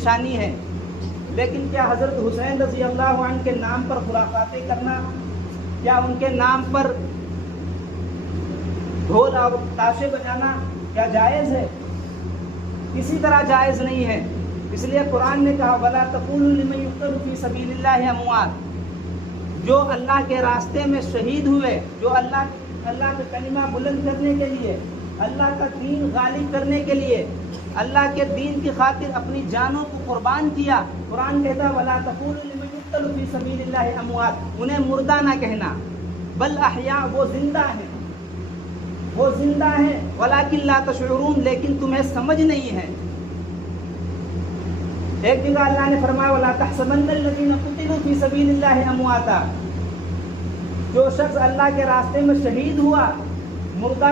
نشانی ہے۔ لیکن کیا حضرت حسین رضی اللہ عنہ کے نام پر خرافاتیں کرنا، کیا ان کے نام پر ڈھول اور تاشے بجانا کیا جائز ہے؟ کسی طرح جائز نہیں ہے۔ اس لیے قرآن نے کہا وَلَا تَقُولُوا لِمَن يُقْتَلُ فِي سَبِيلِ اللَّهِ أَمْوَاتٌ، جو اللہ کے راستے میں شہید ہوئے، جو اللہ کا کلمہ بلند کرنے کے لیے، اللہ کا دین غالب کرنے کے لیے، اللہ کے دین کی خاطر اپنی جانوں کو قربان کیا، قرآن کہتا ہے وَلَا تَقُولُوا لِمَن يُقْتَلُ فِي سَبِيلِ اللَّهِ أَمْوَاتٌ، انہیں مردہ نہ کہنا، بل احیاء، وہ زندہ ہیں، وہ زندہ ہیں، وَلَٰكِن لَا تَشْعُرُونَ، لیکن تمہیں سمجھ نہیں ہے۔ ایک جگہ اللہ نے فرمایا وَلَا تَحْسَبَنَّ الَّذِينَ قُتِلُوا فِي سَبِيلِ اللَّهِ أَمْوَاتًا، جو شخص اللہ کے راستے میں شہید ہوا، مردہ